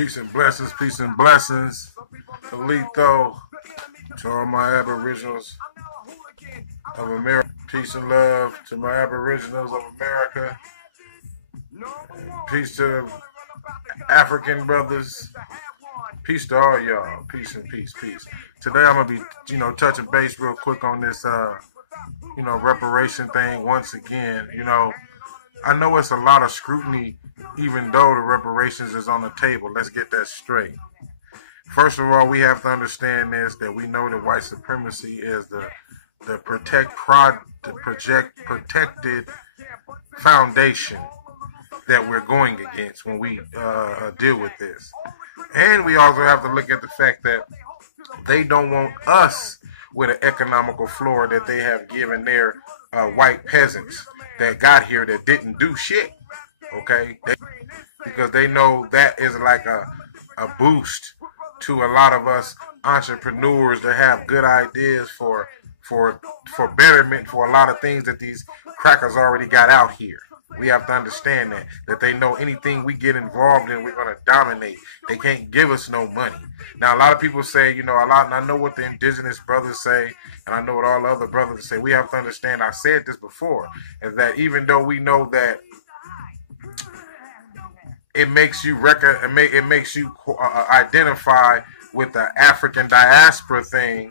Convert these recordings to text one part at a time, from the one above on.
Peace and blessings, peace and blessings. Kalito, to all my Aboriginals of America. Peace and love to my Aboriginals of America. Peace to African brothers. Peace to all y'all. Peace and peace, peace. Today I'm gonna be, touching base real quick on this, reparation thing once again. I know it's a lot of scrutiny, even though the reparations is on the table. Let's get that straight. First of all, we have to understand this, that we know that white supremacy is the protected foundation that we're going against when we deal with this. And we also have to look at the fact that they don't want us with an economical floor that they have given their white peasants that got here that didn't do shit, okay? Because they know that is like a boost to a lot of us entrepreneurs that have good ideas for betterment for a lot of things that these crackers already got out here. We have to understand that they know anything we get involved in, we're going to dominate. They can't give us no money. Now, a lot of people say, and I know what the indigenous brothers say, and I know what all the other brothers say. We have to understand, I said this before, is that even though we know that it makes you identify with the African diaspora thing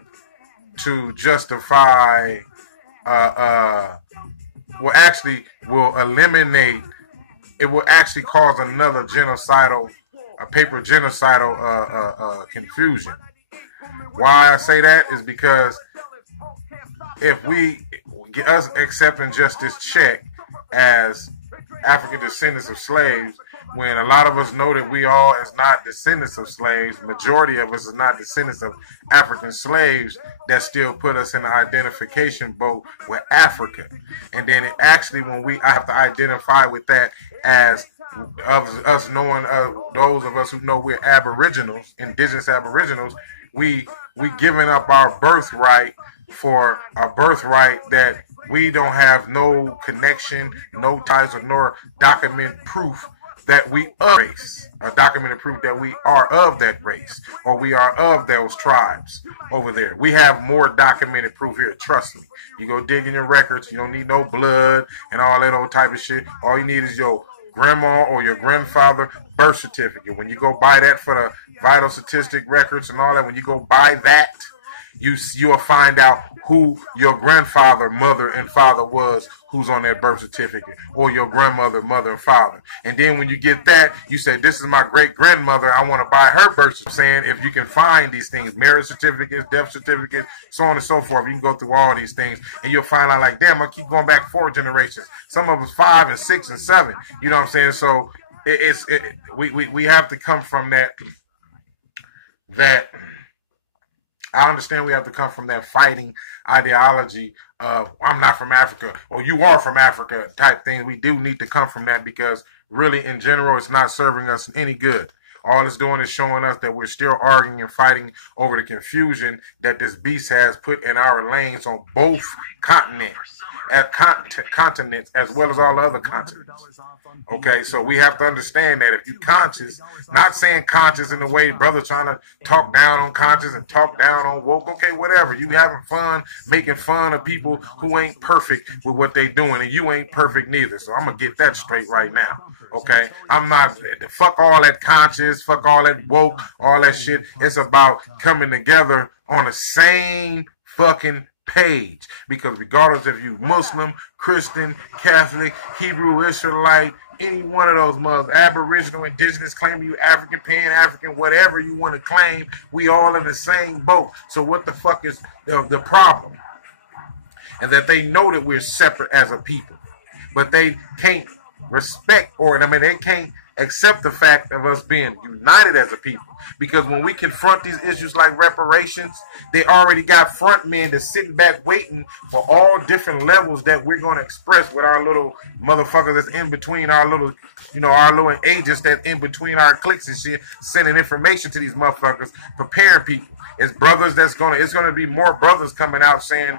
to justify will eliminate, it will actually cause another genocidal confusion. Why I say that is because if us accepting just this check as African descendants of slaves, when a lot of us know that we all is not descendants of slaves, majority of us is not descendants of African slaves, that still put us in the identification boat with Africa. And then it actually, I have to identify with that as us knowing, those of us who know we're Aboriginals, indigenous Aboriginals, we giving up our birthright for a birthright that we don't have no connection, no ties, or nor document proof that we are race, a documented proof that we are of that race, or we are of those tribes over there. We have more documented proof here, trust me. You go dig in your records, you don't need no blood and all that old type of shit. All you need is your grandma or your grandfather birth certificate. When you go buy that for the vital statistic records and all that, when you go buy that, you'll find out who your grandfather, mother, and father was who's on that birth certificate, or your grandmother, mother, and father. And then when you get that, you say, this is my great-grandmother, I want to buy her birth certificate. Saying if you can find these things, marriage certificates, death certificates, so on and so forth, you can go through all these things, and you'll find out like, damn, I keep going back 4 generations. Some of us 5 and 6 and 7. You know what I'm saying? So we have to come from that I understand we have to come from that fighting ideology of I'm not from Africa or you are from Africa type thing. We do need to come from that because really in general it's not serving us any good. All it's doing is showing us that we're still arguing and fighting over the confusion that this beast has put in our lanes on both continents as well as all the other continents. Okay, so we have to understand that if you conscious, not saying conscious in the way brother trying to talk down on conscious and talk down on woke, okay, whatever. You having fun, making fun of people who ain't perfect with what they doing, and you ain't perfect neither. So I'm going to get that straight right now. Okay, I'm not, fuck all that conscious, fuck all that woke, all that shit. It's about coming together on the same fucking page, because regardless if you Muslim, Christian, Catholic, Hebrew, Israelite, any one of those mothers, Aboriginal, indigenous, claim you African, Pan-African, whatever you want to claim, we all in the same boat. So what the fuck is the problem? And that they know that we're separate as a people, but they can't respect, they can't accept the fact of us being united as a people. Because when we confront these issues like reparations, they already got front men that's sitting back waiting for all different levels that we're going to express with our little motherfuckers that's in between our little, our little agents that's in between our cliques and shit, sending information to these motherfuckers, preparing people. It's brothers it's going to be more brothers coming out saying,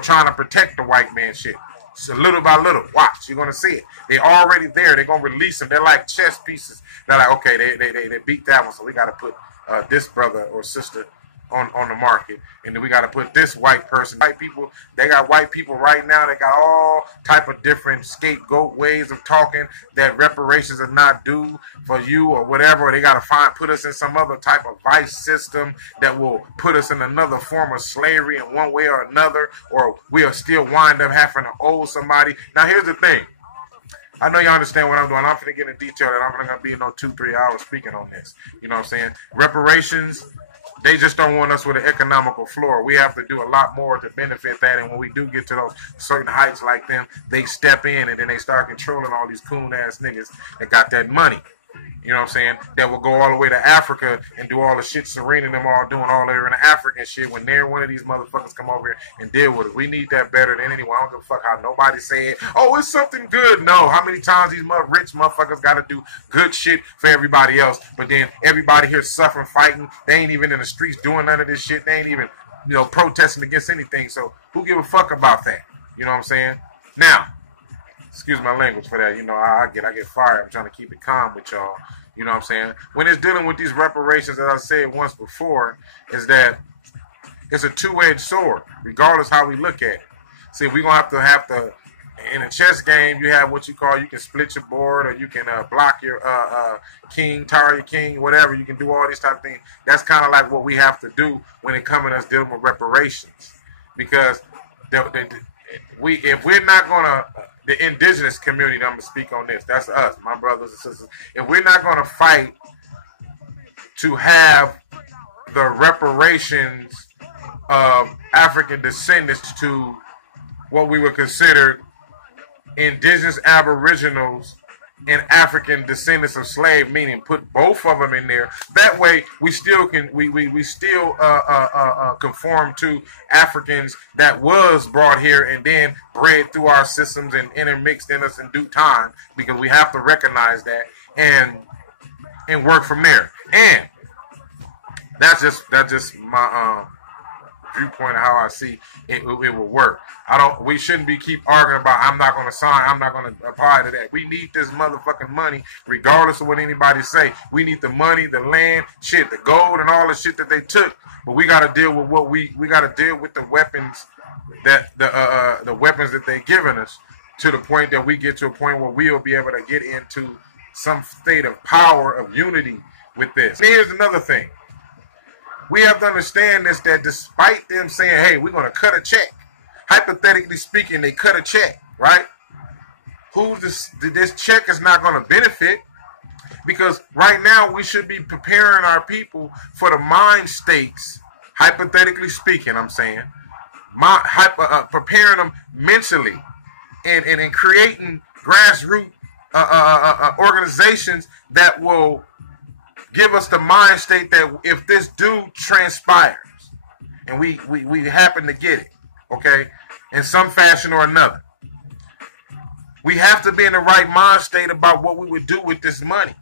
trying to protect the white man shit. So little by little, watch. You're gonna see it. They're already there. They're gonna release them. They're like chess pieces. They're like, okay, they beat that one, so we gotta put this brother or sister on the market, and then we got to put this white person. White people, they got white people right now. They got all type of different scapegoat ways of talking that reparations are not due for you or whatever. Or they got to put us in some other type of vice system that will put us in another form of slavery in one way or another, or we'll still wind up having to owe somebody. Now here's the thing. I know you understand what I'm doing. I'm going to get in detail, and I'm not going to be in no 2-3 hours speaking on this. You know what I'm saying? Reparations, they just don't want us with an economical floor. We have to do a lot more to benefit that. And when we do get to those certain heights like them, they step in and then they start controlling all these coon-ass niggas that got that money. You know what I'm saying? That will go all the way to Africa and do all the shit Serena and them all doing all their in the African shit when they're one of these motherfuckers come over here and deal with it. We need that better than anyone. I don't give a fuck how nobody say it. Oh, it's something good. No. How many times these rich motherfuckers got to do good shit for everybody else, but then everybody here suffering, fighting. They ain't even in the streets doing none of this shit. They ain't even, you know, protesting against anything. So who give a fuck about that? You know what I'm saying? Now, excuse my language for that. You know, I get fired. I'm trying to keep it calm with y'all. You know what I'm saying? When it's dealing with these reparations, as I said once before, is that it's a two-edged sword, regardless how we look at it. See, we're going to have to, in a chess game, you have what you call, you can split your board, or you can block your king, tire your king, whatever. You can do all these type of things. That's kind of like what we have to do when it comes to us dealing with reparations. Because if we're not going to, the indigenous community, I'm going to speak on this. That's us, my brothers and sisters. If we're not going to fight to have the reparations of African descendants to what we would consider indigenous aboriginals and African descendants of slave, meaning put both of them in there. That way, we still can we still conform to Africans that was brought here and then bred through our systems and intermixed in us in due time, because we have to recognize that and work from there. And that's just my viewpoint of how I see it will work. We shouldn't keep arguing about I'm not going to sign, I'm not going to apply to that. We need this motherfucking money regardless of what anybody say. We need the money, the land, shit, the gold and all the shit that they took. But we got to deal with what we got to deal with the weapons that the weapons that they're giving us, to the point that we get to a point where we'll be able to get into some state of power, of unity with this. And here's another thing. We have to understand this, that despite them saying, hey, we're going to cut a check, hypothetically speaking, they cut a check, right? This check is not going to benefit, because right now we should be preparing our people for the mind states, hypothetically speaking, I'm saying, preparing them mentally and creating grassroots organizations that will give us the mind state that if this dude transpires and we happen to get it, okay, in some fashion or another, we have to be in the right mind state about what we would do with this money.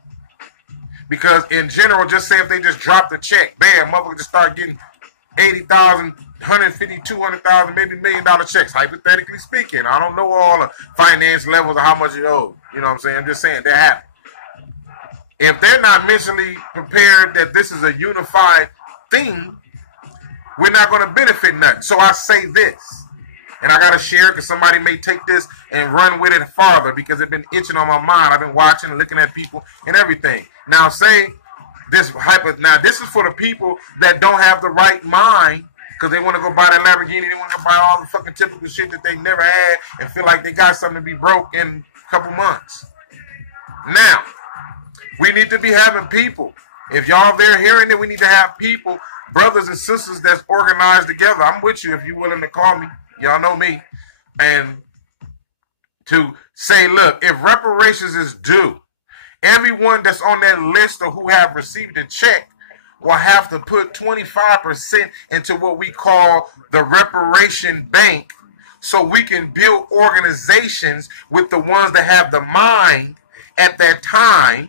Because in general, just say if they just drop the check, bam, motherfuckers just start getting 80,000, 150, 200,000, maybe $1 million checks, hypothetically speaking. I don't know all the finance levels of how much you owe. You know what I'm saying? I'm just saying that happens. If they're not mentally prepared that this is a unified thing, we're not going to benefit nothing. So I say this, and I got to share it because somebody may take this and run with it farther, because it's been itching on my mind. I've been watching and looking at people and everything. Now say this this is for the people that don't have the right mind, because they want to go buy that Lamborghini, they want to buy all the fucking typical shit that they never had and feel like they got something to be broke in a couple months. Now, we need to be having people. If y'all there hearing it, we need to have people, brothers and sisters that's organized together. I'm with you if you're willing to call me. Y'all know me. And to say, look, if reparations is due, everyone that's on that list or who have received a check will have to put 25% into what we call the reparation bank, so we can build organizations with the ones that have the mind at that time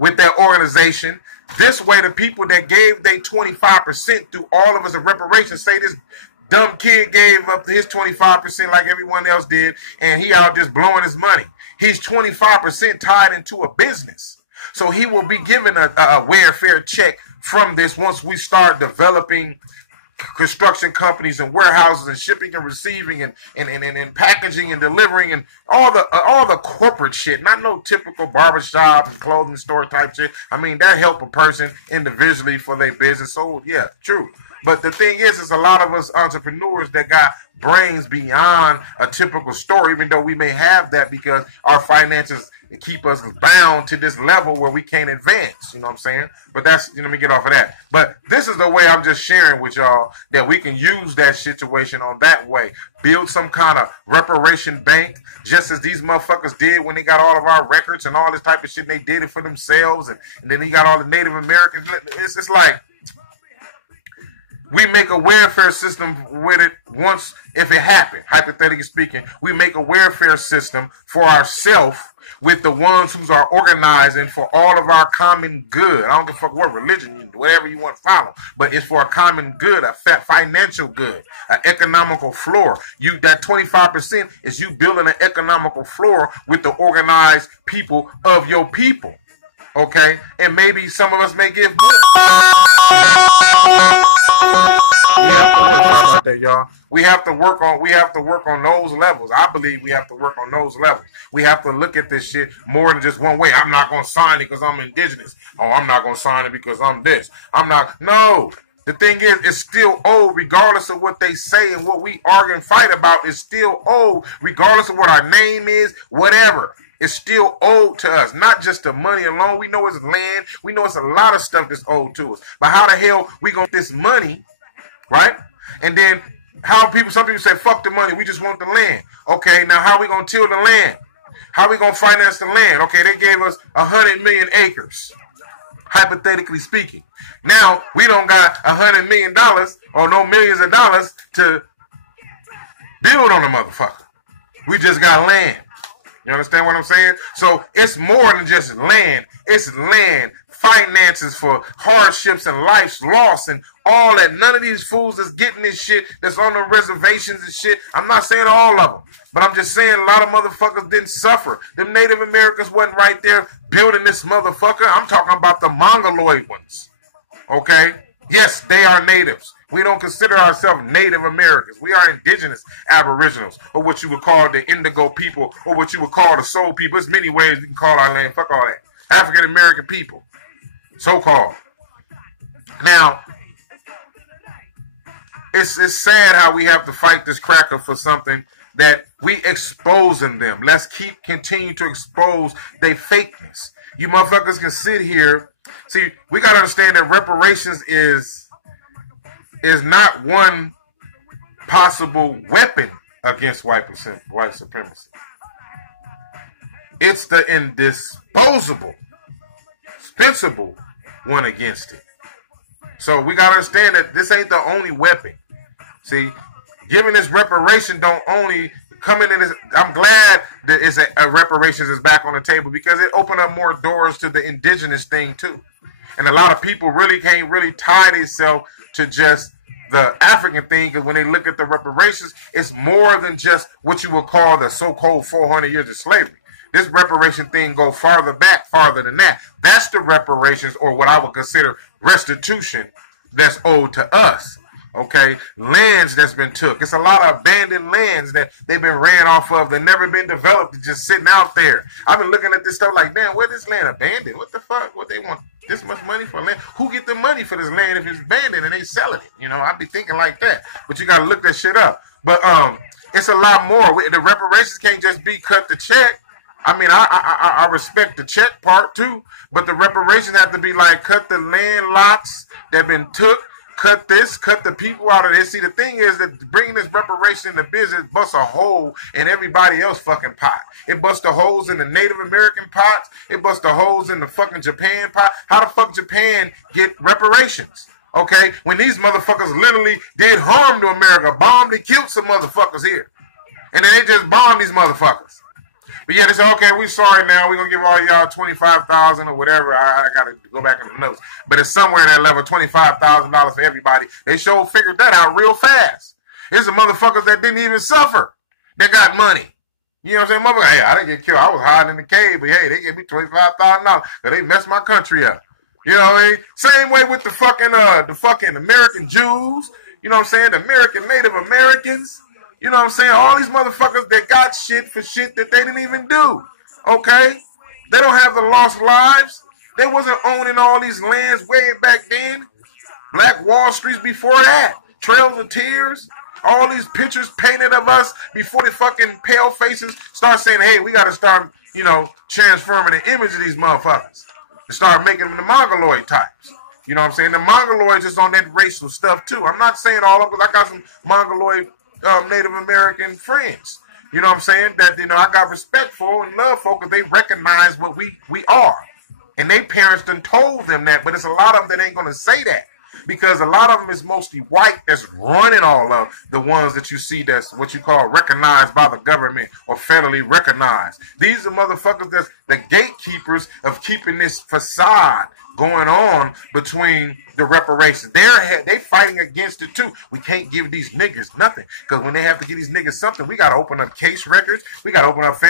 with that organization. This way, the people that gave their 25% through all of us a reparations say dumb kid gave up his 25% like everyone else did, and he out just blowing his money. He's 25% tied into a business. So he will be given a welfare check from this once we start developing construction companies and warehouses and shipping and receiving and packaging and delivering and all the corporate shit, not no typical barbershop and clothing store type shit. I mean, that help a person individually for their business. So yeah, true. But the thing is a lot of us entrepreneurs that got brains beyond a typical store, even though we may have that because our finances keep us bound to this level where we can't advance. You know what I'm saying? But that's, let me get off of that. But this is the way I'm just sharing with y'all that we can use that situation on that way. Build some kind of reparation bank, just as these motherfuckers did when they got all of our records and all this type of shit. And they did it for themselves. And then they got all the Native Americans. It's just like, we make a welfare system with it once, if it happened, hypothetically speaking, we make a welfare system for ourselves with the ones who are organizing for all of our common good. I don't give a fuck what religion, whatever you want to follow, but it's for a common good, a financial good, an economical floor. That 25% is you building an economical floor with the organized people of your people. Okay? And maybe some of us may give more. We have to work on those levels. I believe we have to work on those levels. We have to look at this shit more than just one way. I'm not going to sign it because I'm indigenous. Oh, I'm not going to sign it because I'm this. No. The thing is, it's still owed regardless of what they say, and what we argue and fight about is still owed regardless of what our name is, whatever. It's still owed to us, not just the money alone. We know it's land. We know it's a lot of stuff that's owed to us. But how the hell we going to get this money, right? And then some people say, fuck the money, we just want the land. Okay, now how we going to till the land? How we going to finance the land? Okay, they gave us 100 million acres, hypothetically speaking. Now, we don't got $100 million or no millions of dollars to build on a motherfucker. We just got land. You understand what I'm saying? So it's more than just land. It's land, finances for hardships and life's loss and all that. None of these fools is getting this shit that's on the reservations and shit. I'm not saying all of them, but I'm just saying a lot of motherfuckers didn't suffer. Them Native Americans wasn't right there building this motherfucker. I'm talking about the Mongoloid ones. Okay? Yes, they are natives. We don't consider ourselves Native Americans. We are indigenous aboriginals, or what you would call the indigo people, or what you would call the soul people. There's many ways we can call our land. Fuck all that. African American people, so-called. Now, it's sad how we have to fight this cracker for something that we exposing them. Let's continue to expose their fakeness. You motherfuckers can sit here. See, we got to understand that reparations is not one possible weapon against white supremacy. It's the indispensable one against it. So we got to understand that this ain't the only weapon. See, giving this reparation don't only come in this. I'm glad that a reparations is back on the table because it opened up more doors to the indigenous thing too. And a lot of people really can't really tie themselves to just the African thing, because when they look at the reparations, it's more than just what you would call the so-called 400 years of slavery. This reparation thing go farther back, farther than that. That's the reparations, or what I would consider restitution, that's owed to us. Okay, lands that's been took. It's a lot of abandoned lands that they've been ran off of. They've never been developed. They're just sitting out there. I've been looking at this stuff like, damn, where this land abandoned? What the fuck? What they want this much money for land? Who get the money for this land if it's abandoned and they selling it? You know, I'd be thinking like that. But you got to look that shit up. But it's a lot more. The reparations can't just be cut the check. I mean, I respect the check part too, but the reparations have to be like cut the land lots that been took. Cut this, cut the people out of this. See, the thing is that bringing this reparation into business busts a hole in everybody else fucking pot. It busts the holes in the Native American pots. It busts the holes in the fucking Japan pot. How the fuck Japan get reparations? Okay? When these motherfuckers literally did harm to America, bombed and killed some motherfuckers here. And then they just bombed these motherfuckers. But yeah, they said, okay, we sorry now. We're going to give all y'all $25,000 or whatever. I got to go back in the notes. But it's somewhere in that level, $25,000 for everybody. They sure figured that out real fast. There's some motherfuckers that didn't even suffer that got money. You know what I'm saying? Motherfucker, hey, I didn't get killed. I was hiding in the cave, but hey, they gave me $25,000 because they messed my country up. You know what I mean? Same way with the fucking American Jews. You know what I'm saying? The American Native Americans. You know what I'm saying? All these motherfuckers that got shit for shit that they didn't even do. Okay? They don't have the lost lives. They wasn't owning all these lands way back then. Black Wall Streets before that. Trails of Tears. All these pictures painted of us before the fucking pale faces start saying, hey, we got to start, you know, transforming the image of these motherfuckers. To start making them the Mongoloid types. You know what I'm saying? The Mongoloids is on that racial stuff too. I'm not saying all of them because I got some Mongoloid Native American friends. You know what I'm saying? That, you know, I got respect for and love for because they recognize what we are. And they parents done told them that, but it's a lot of them that ain't going to say that. Because a lot of them is mostly white that's running all of the ones that you see that's what you call recognized by the government or federally recognized. These are motherfuckers that's the gatekeepers of keeping this facade going on between the reparations. They fighting against it too. We can't give these niggas nothing. Because when they have to give these niggas something, we got to open up case records. We got to open up,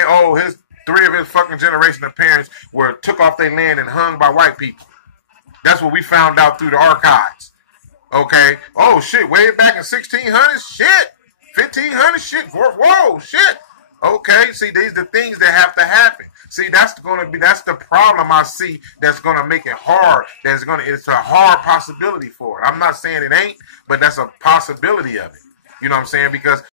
his 3 of his fucking generation of parents were took off their land and hung by white people. That's what we found out through the archives. Okay. Oh, shit. Way back in 1600? Shit. 1500? Shit. Whoa, shit. Okay. See, these are the things that have to happen. See, that's the problem I see that's going to make it hard. It's a hard possibility for it. I'm not saying it ain't, but that's a possibility of it. You know what I'm saying? Because